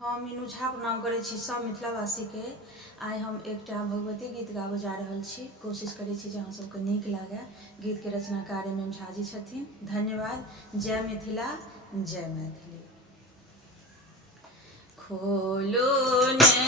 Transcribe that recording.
हम मीनू झा प्रणाम करै छी सब मिथिलावासी के। आइ हम एकटा भगवती गीत गाबऽ जा रहल छी। कोशिश करै छी जे अहाँ सबके नीक लागे। गीत के रचनाकार MM झा जी छथिन। धन्यवाद। जय मिथिला, जय मैथिली। खोलो ने